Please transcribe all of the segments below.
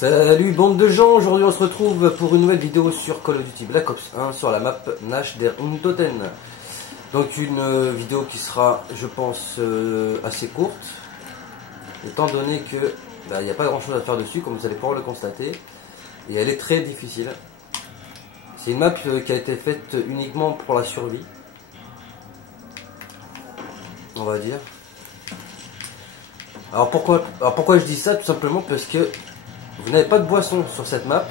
Salut bande de gens, aujourd'hui on se retrouve pour une nouvelle vidéo sur Call of Duty Black Ops 1 sur la map Nash der Untoten. Donc une vidéo qui sera, je pense, assez courte, étant donné que il n'y a pas grand chose à faire dessus, comme vous allez pouvoir le constater, et elle est très difficile. C'est une map qui a été faite uniquement pour la survie, on va dire. Alors pourquoi je dis ça? Tout simplement parce que vous n'avez pas de boisson sur cette map,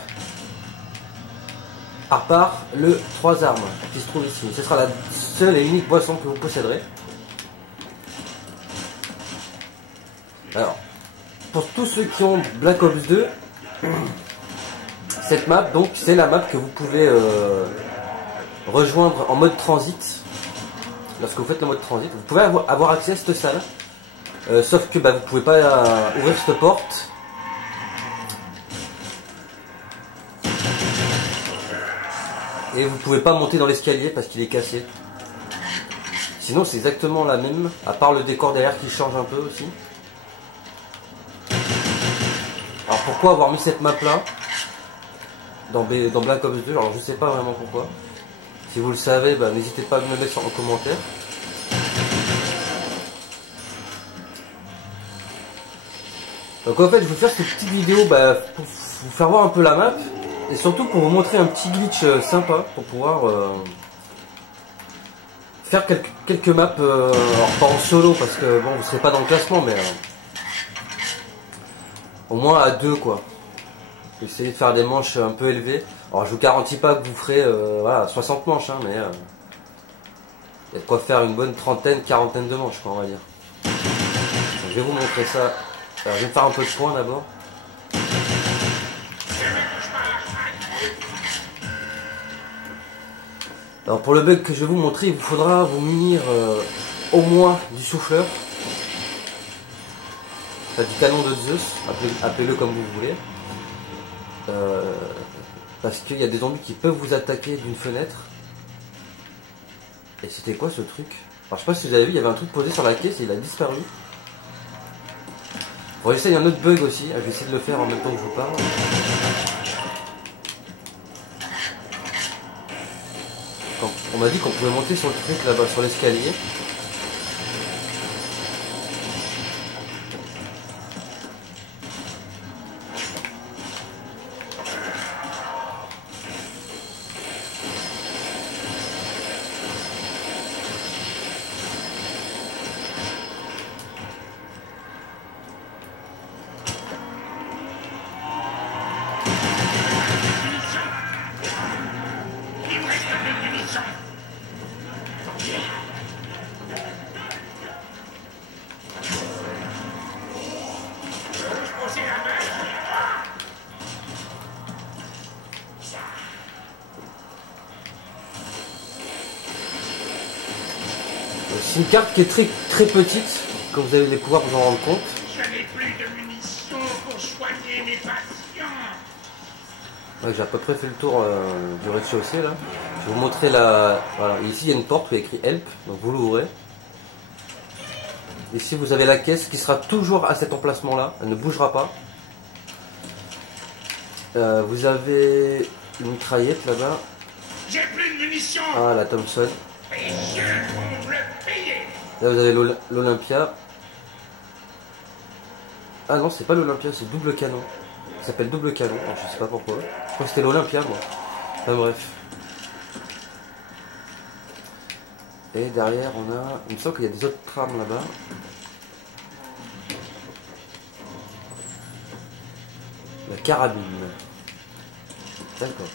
à part le 3 armes qui se trouve ici. Ce sera la seule et unique boisson que vous posséderez. Alors, pour tous ceux qui ont Black Ops 2, cette map, donc, c'est la map que vous pouvez rejoindre en mode transit. Lorsque vous faites le mode transit, vous pouvez avoir accès à cette salle. Sauf que vous ne pouvez pas ouvrir cette porte. Et vous pouvez pas monter dans l'escalier parce qu'il est cassé. Sinon c'est exactement la même, à part le décor derrière qui change un peu aussi. Alors pourquoi avoir mis cette map là dans Black Ops 2? Alors je sais pas vraiment pourquoi. Si vous le savez, bah, n'hésitez pas à me le mettre en commentaire. Donc en fait je vais faire cette petite vidéo pour vous faire voir un peu la map. Et surtout pour vous montrer un petit glitch sympa pour pouvoir faire quelques maps, alors pas en solo parce que bon vous serez pas dans le classement, mais au moins à deux quoi. Essayez de faire des manches un peu élevées. Alors je vous garantis pas que vous ferez voilà, 60 manches, hein, mais il y a de quoi faire une bonne trentaine, quarantaine de manches quoi, on va dire. Donc, je vais vous montrer ça. Alors, je vais faire un peu de points d'abord. Alors pour le bug que je vais vous montrer, il vous faudra vous munir au moins du souffleur, enfin, du canon de Zeus, appelez-le comme vous voulez, parce qu'il y a des zombies qui peuvent vous attaquer d'une fenêtre. Et c'était quoi ce truc? Alors je sais pas si vous avez vu, il y avait un truc posé sur la caisse et il a disparu. Bon, j'essaye un autre bug aussi, je vais essayer de le faire en même temps que je vous parle. On m'a dit qu'on pouvait monter sur le truc là-bas, sur l'escalier. C'est une carte qui est très petite, comme vous allez pouvoir vous en rendre compte. Je n'ai plus de munitions pour soigner mes patients. Ouais, j'ai à peu près fait le tour du rez-de-chaussée là. Je vais vous montrer la. Voilà, ici il y a une porte où il y a écrit Help, donc vous l'ouvrez. Ici vous avez la caisse qui sera toujours à cet emplacement là, elle ne bougera pas. Vous avez une mitraillette là-bas. J'ai plus de munitions. Ah, la Thompson. Et je vont le payer. Là vous avez l'Olympia. Ah non, c'est pas l'Olympia, c'est double canon. Ça s'appelle double canon, alors, je sais pas pourquoi. Je crois que c'était l'Olympia moi. Enfin bref. Et derrière on a. Il me semble qu'il y a des autres trames là-bas. La carabine. D'accord.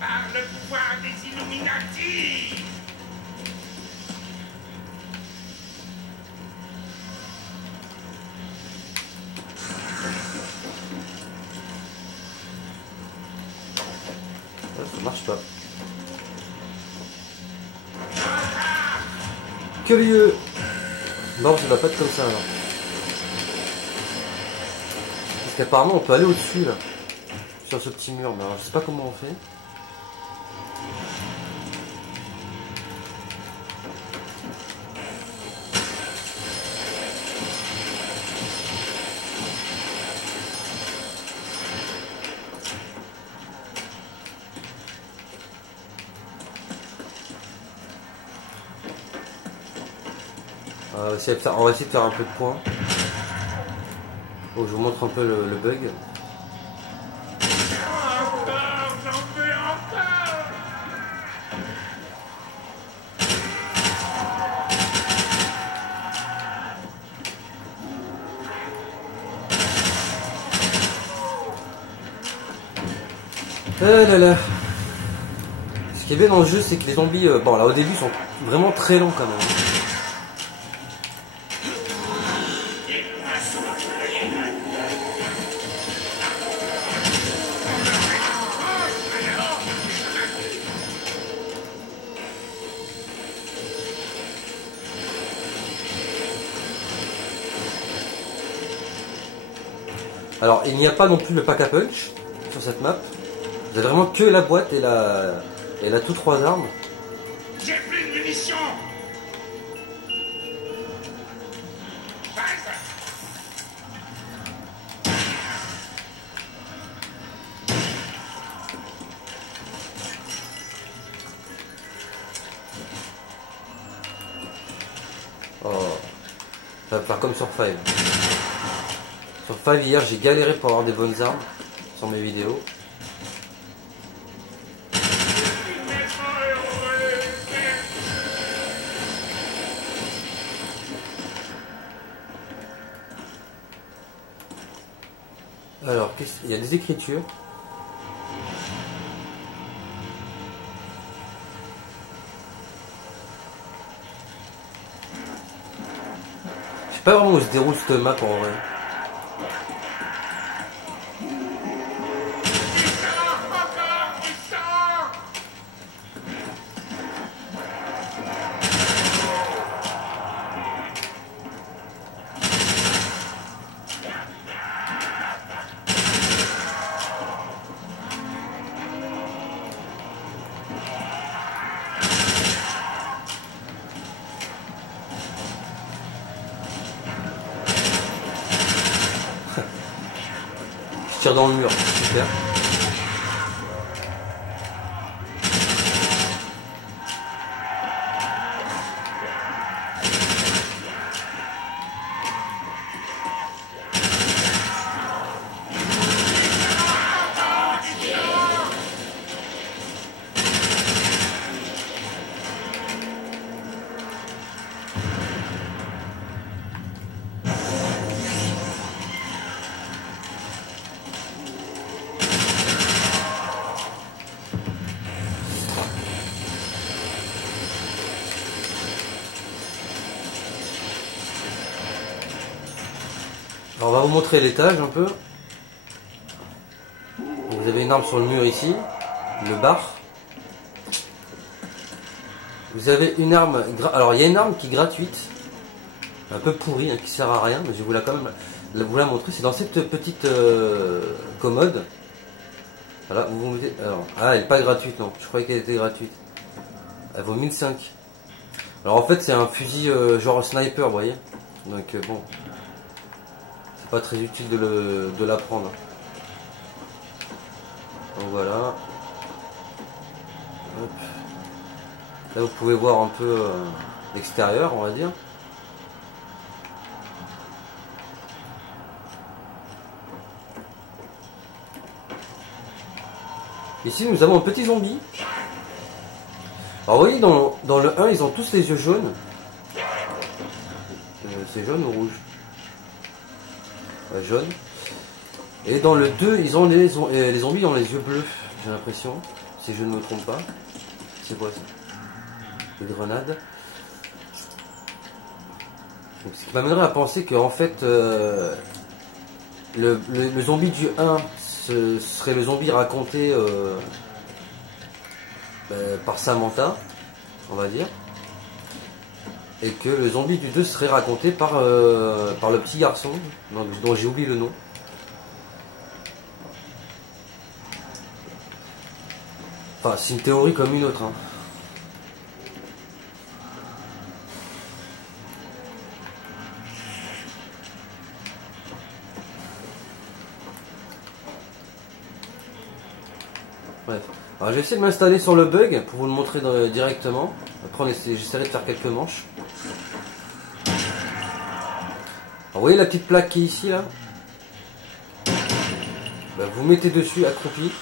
Par le pouvoir des Illuminati. Ouais, ça marche pas. Que lieu. Non, ça doit pas être comme ça alors. Parce qu'apparemment on peut aller au-dessus là. Sur ce petit mur, mais alors, je sais pas comment on fait. On va essayer de faire un peu de points. Oh, je vous montre un peu le bug. Encore, j'en veux encore. Ah là là. Ce qui est bien dans le jeu, c'est que les zombies, bon là au début, sont vraiment très lents quand même. Alors, il n'y a pas non plus le pack à punch sur cette map. Vous avez vraiment que la boîte et la tout 3 armes. J'ai plus de munitions. Oh, ça va faire comme sur Five. Sur Five hier, j'ai galéré pour avoir des bonnes armes sur mes vidéos. Alors, il y a des écritures. Je sais pas vraiment où se déroule cette map en vrai. Je tire dans le mur, super. Alors on va vous montrer l'étage un peu. Vous avez une arme sur le mur ici, le bar. Vous avez une arme, alors il y a une arme qui est gratuite, un peu pourrie, hein, qui sert à rien, mais je vais vous la quand même vous la montrer. C'est dans cette petite commode. Voilà, vous mettez. Alors, ah, elle n'est pas gratuite, non. Je croyais qu'elle était gratuite. Elle vaut 1005. Alors en fait, c'est un fusil genre sniper, vous voyez. Donc bon, c'est pas très utile de la prendre. Donc voilà. Hop. Là, vous pouvez voir un peu l'extérieur, on va dire. Ici, nous avons un petit zombie. Alors, vous voyez, dans le 1, ils ont tous les yeux jaunes. C'est jaune ou rouge? Jaune. Et dans le 2, ils ont les zombies ont les yeux bleus, j'ai l'impression, si je ne me trompe pas. C'est quoi ça? Des grenades. Donc, ce qui m'amènerait à penser que en fait le zombie du 1 ce serait le zombie raconté par Samantha, on va dire, et que le zombie du 2 serait raconté par le petit garçon dont j'ai oublié le nom. Enfin, c'est une théorie comme une autre, hein. Bref. Alors, j'ai essayé de m'installer sur le bug pour vous le montrer directement. Après, j'essaierai de faire quelques manches. Alors, vous voyez la petite plaque qui est ici, là? Ben, vous mettez dessus accroupi.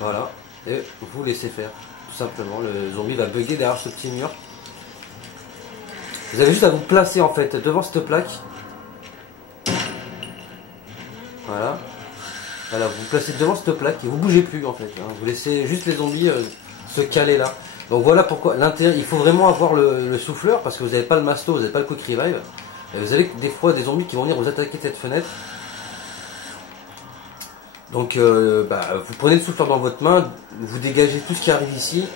Voilà. Et vous laissez faire. Tout simplement. Le zombie va bugger derrière ce petit mur. Vous avez juste à vous placer, en fait, devant cette plaque. Voilà. Voilà, vous vous placez devant cette plaque et vous bougez plus en fait, hein. Vous laissez juste les zombies se caler là. Donc voilà pourquoi l'intérêt, il faut vraiment avoir le souffleur parce que vous n'avez pas le masto, vous n'avez pas le quick revive. Et vous avez des fois des zombies qui vont venir vous attaquer de cette fenêtre. Donc vous prenez le souffleur dans votre main, vous dégagez tout ce qui arrive ici.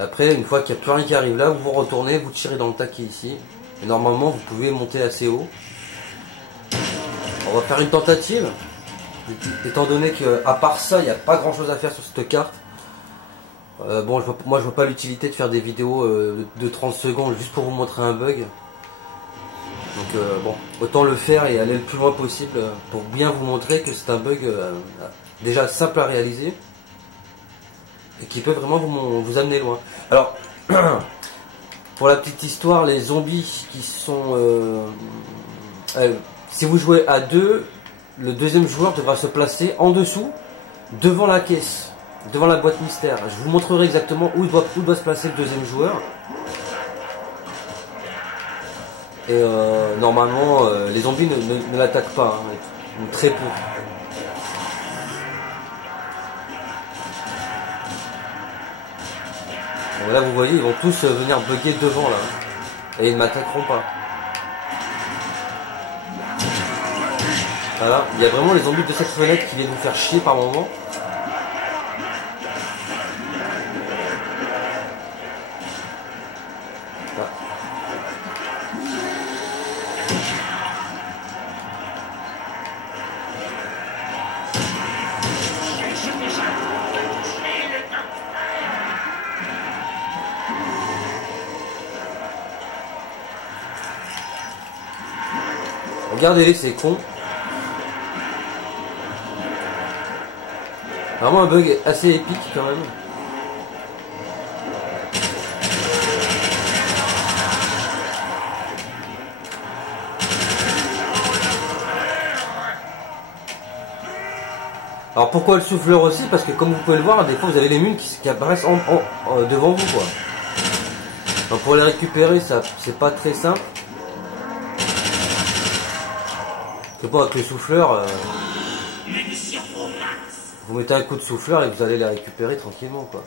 Après, une fois qu'il n'y a plus rien qui arrive là, vous vous retournez, vous tirez dans le tas qui est ici. Et normalement, vous pouvez monter assez haut. On va faire une tentative. Étant donné qu'à part ça, il n'y a pas grand chose à faire sur cette carte. Bon, moi je vois pas l'utilité de faire des vidéos de 30 secondes juste pour vous montrer un bug. Donc bon, autant le faire et aller le plus loin possible pour bien vous montrer que c'est un bug déjà simple à réaliser et qui peut vraiment vous amener loin. Alors, pour la petite histoire, les zombies qui sont... si vous jouez à 2, le deuxième joueur devra se placer en dessous, devant la caisse, devant la boîte mystère. Je vous montrerai exactement où doit se placer le deuxième joueur. Et normalement, les zombies ne l'attaquent pas, hein, très peu. Donc là, vous voyez, ils vont tous venir bugger devant là, et ils ne m'attaqueront pas. Voilà, il y a vraiment les zombies de cette fenêtre qui viennent vous faire chier par moment. Voilà. Regardez-les, c'est con. Vraiment un bug assez épique quand même. Alors pourquoi le souffleur aussi? Parce que comme vous pouvez le voir, des fois vous avez les mules qui apparaissent devant vous quoi. Donc pour les récupérer, ça c'est pas très simple. C'est pas avec le souffleur. Vous mettez un coup de souffleur et vous allez les récupérer tranquillement quoi.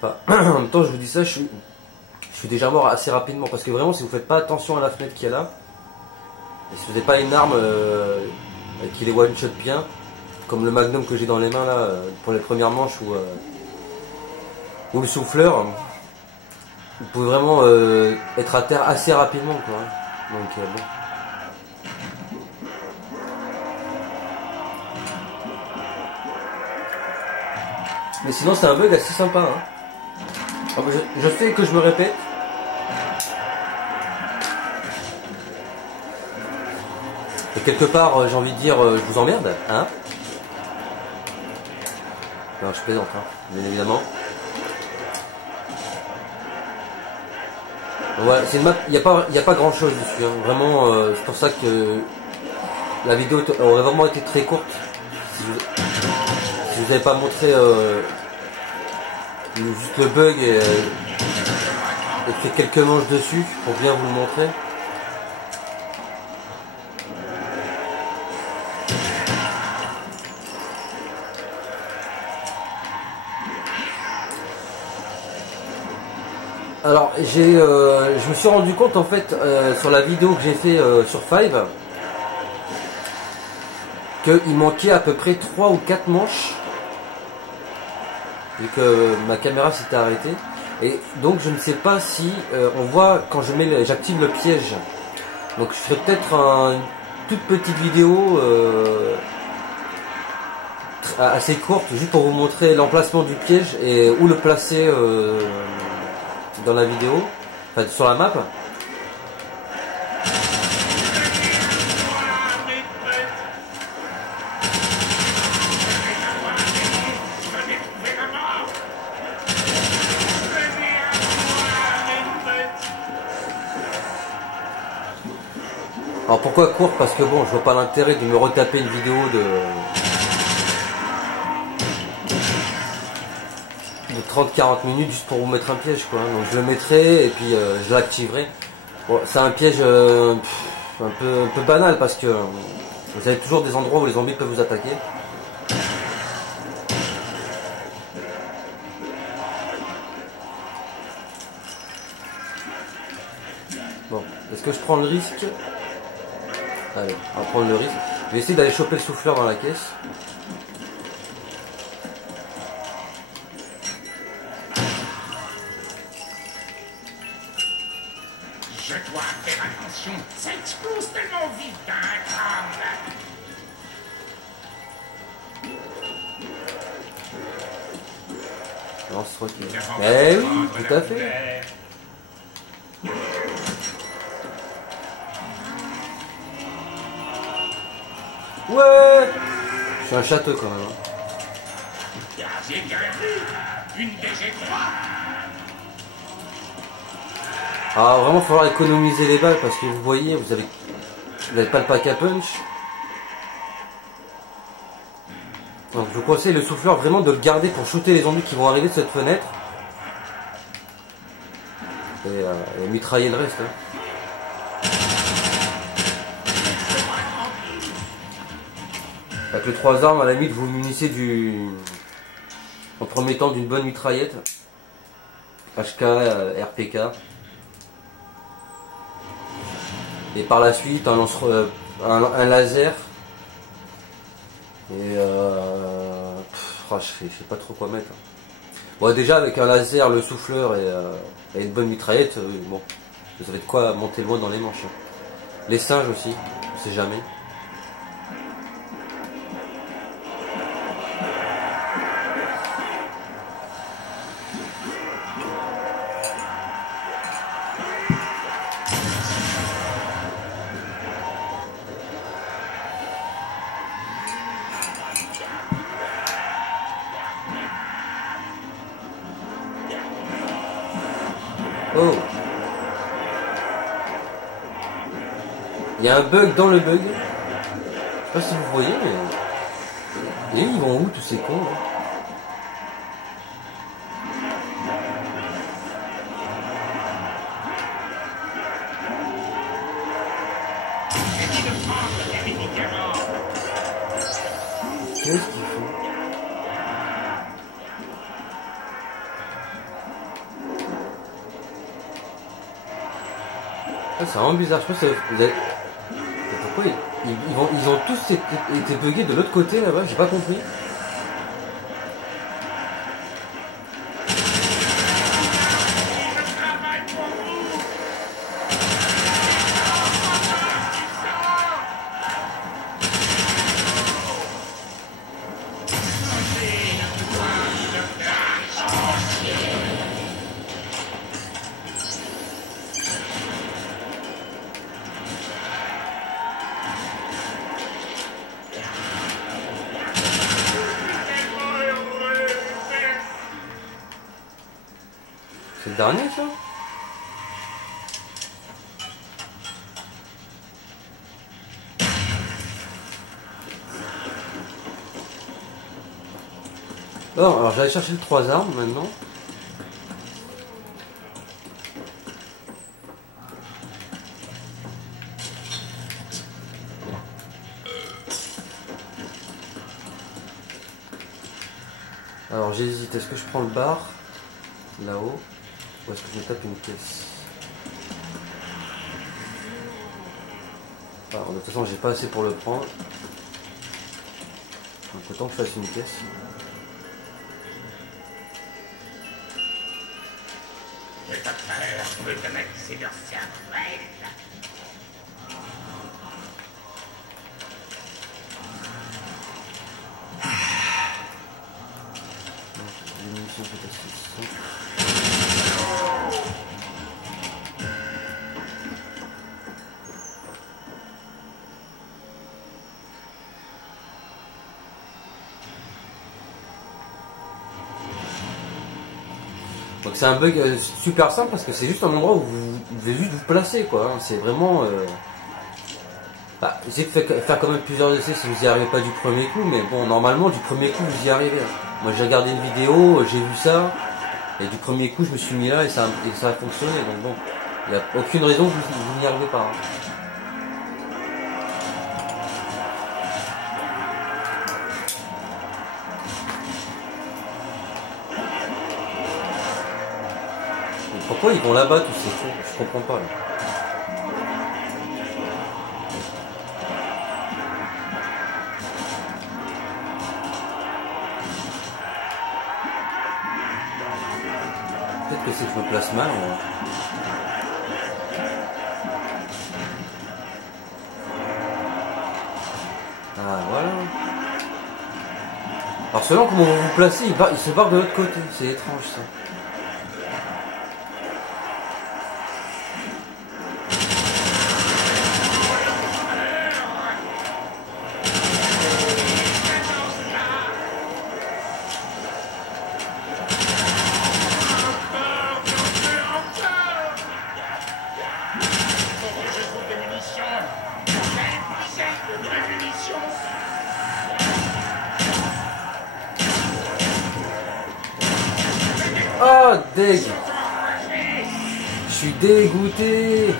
Enfin, en même temps, je vous dis ça, je suis déjà mort assez rapidement parce que vraiment, si vous faites pas attention à la fenêtre qu'il y a là, et si vous n'avez pas une arme qui les one shot bien, comme le magnum que j'ai dans les mains là pour les premières manches ou le souffleur, vous pouvez vraiment être à terre assez rapidement quoi. Donc bon. Mais sinon, c'est un bug assez sympa. Hein. Je sais que je me répète. Et quelque part, j'ai envie de dire, je vous emmerde, hein. Non, je plaisante, hein, bien évidemment. Voilà, c'est une map, il n'y a pas grand chose dessus, hein. Vraiment, c'est pour ça que la vidéo aurait vraiment été très courte si vous n'avez pas montré juste le bug et fait quelques manches dessus pour bien vous le montrer. Alors je me suis rendu compte en fait sur la vidéo que j'ai fait sur Five qu'il manquait à peu près 3 ou 4 manches vu que ma caméra s'était arrêtée, et donc je ne sais pas si on voit quand j'active le piège. Donc je ferai peut-être une toute petite vidéo assez courte juste pour vous montrer l'emplacement du piège et où le placer dans la vidéo, enfin sur la map. Alors pourquoi court? Parce que bon, je vois pas l'intérêt de me retaper une vidéo de 30-40 minutes juste pour vous mettre un piège, quoi. Donc je le mettrai et puis je l'activerai. Bon, c'est un piège un peu banal parce que vous avez toujours des endroits où les zombies peuvent vous attaquer. Bon, est-ce que je prends le risque? Allez, on va prendre le risque. Je vais essayer d'aller choper le souffleur dans la caisse. Je dois faire attention, ça explose tellement vite d'un crâne. Non, c'est toi qui... Eh oui, tout à fait. Ouais, je suis un château quand même. J'ai bien vu, une DG3. Ah, vraiment, il va falloir économiser les balles parce que vous voyez, vous n'avez pas le pack à punch. Donc je vous conseille le souffleur vraiment de le garder pour shooter les zombies qui vont arriver de cette fenêtre. Et mitrailler le reste. Hein. Avec les 3 armes, à la limite, vous munissez en premier temps d'une bonne mitraillette. HK, RPK. Et par la suite, un laser. Et je sais pas trop quoi mettre. Bon, déjà avec un laser, le souffleur et une bonne mitraillette, bon, vous avez de quoi monter loin dans les manches. Les singes aussi, on sait jamais. Oh, il y a un bug dans le bug. Je sais pas si vous voyez, mais... Et ils vont où tous ces cons là? Qu'est-ce qu'ils font? Ah, c'est vraiment bizarre, je pense que pourquoi ils ont tous été buggés de l'autre côté là-bas, j'ai pas compris. dernier ça? Bon, alors j'allais chercher le 3 armes maintenant. Alors j'hésite, est-ce que je prends le bar là-haut ou est-ce que je me tape une caisse? Alors, de toute façon j'ai pas assez pour le prendre. Donc autant que je fasse une caisse. Mais ta peur veut te mettre leur cervelle. Les munitions sont à 600. Donc c'est un bug super simple parce que c'est juste un endroit où vous devez juste vous placer quoi. C'est vraiment... Bah, essayez de faire quand même plusieurs essais si vous y arrivez pas du premier coup, mais bon normalement du premier coup vous y arrivez. Moi j'ai regardé une vidéo, j'ai vu ça, et du premier coup je me suis mis là et ça a fonctionné. Donc bon, il n'y a aucune raison que vous n'y arrivez pas. Hein. Pourquoi ils vont là-bas tous ces fous? Je comprends pas là. Peut-être que c'est que je me place mal. Ouais. Ah voilà. Alors selon comment vous vous placez, il se barre de l'autre côté. C'est étrange ça. Oh, deg. Je suis dégoûté.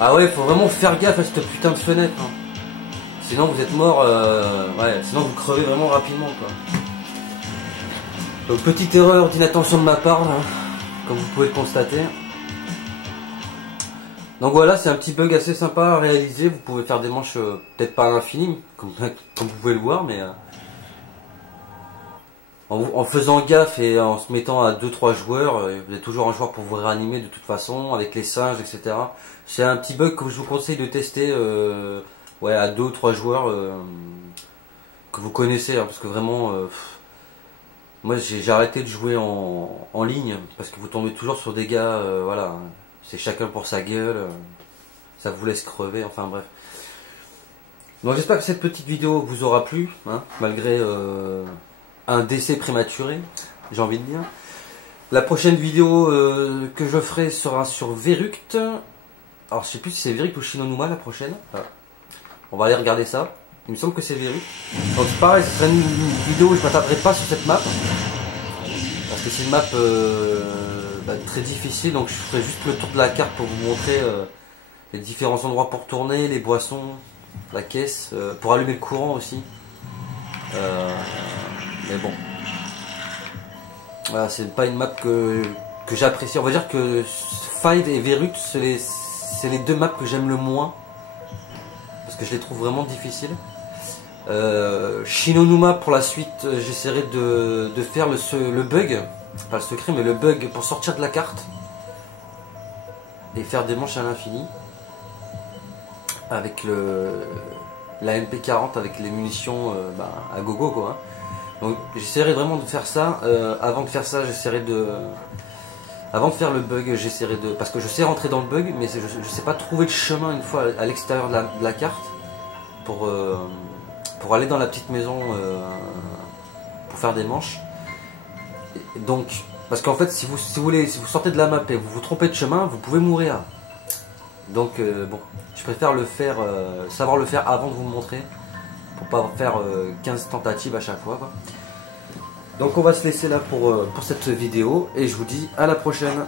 Ah ouais, faut vraiment faire gaffe à cette putain de fenêtre. Hein. Sinon vous êtes mort, ouais, sinon vous crevez vraiment rapidement quoi. Donc petite erreur d'inattention de ma part, là, comme vous pouvez le constater. Donc voilà, c'est un petit bug assez sympa à réaliser. Vous pouvez faire des manches peut-être pas à l'infini, comme vous pouvez le voir, mais en faisant gaffe et en se mettant à 2-3 joueurs, vous êtes toujours un joueur pour vous réanimer de toute façon, avec les singes, etc. C'est un petit bug que je vous conseille de tester ouais, à 2-3 joueurs que vous connaissez, hein, parce que vraiment, moi j'ai arrêté de jouer en ligne, parce que vous tombez toujours sur des gars, voilà, c'est chacun pour sa gueule, ça vous laisse crever, enfin bref. Donc j'espère que cette petite vidéo vous aura plu, hein, malgré... un décès prématuré, j'ai envie de dire. La prochaine vidéo que je ferai sera sur Verruct. Alors je sais plus si c'est Verruct ou Shinonuma la prochaine. Voilà. On va aller regarder ça. Il me semble que c'est Verruct. Donc pareil, ce sera une vidéo où je ne m'attarderai pas sur cette map. Parce que c'est une map très difficile. Donc je ferai juste le tour de la carte pour vous montrer les différents endroits pour tourner, les boissons, la caisse, pour allumer le courant aussi. Mais bon, voilà, c'est pas une map que j'apprécie. On va dire que Five et Verruct, c'est les deux maps que j'aime le moins. Parce que je les trouve vraiment difficiles. Shinonuma, pour la suite, j'essaierai de faire le bug. Pas le secret, mais le bug pour sortir de la carte. Et faire des manches à l'infini. Avec la MP40, avec les munitions à gogo quoi. Hein. Donc j'essaierai vraiment de faire ça. Avant de faire ça, j'essaierai de... Avant de faire le bug, j'essaierai de... Parce que je sais rentrer dans le bug, mais je ne sais pas trouver le chemin une fois à l'extérieur de la carte. Pour aller dans la petite maison pour faire des manches. Donc, parce qu'en fait, si vous sortez de la map et vous vous trompez de chemin, vous pouvez mourir. Donc, bon, je préfère le faire, savoir le faire avant de vous montrer, pour pas faire 15 tentatives à chaque fois, quoi. Donc, on va se laisser là pour cette vidéo, et je vous dis à la prochaine.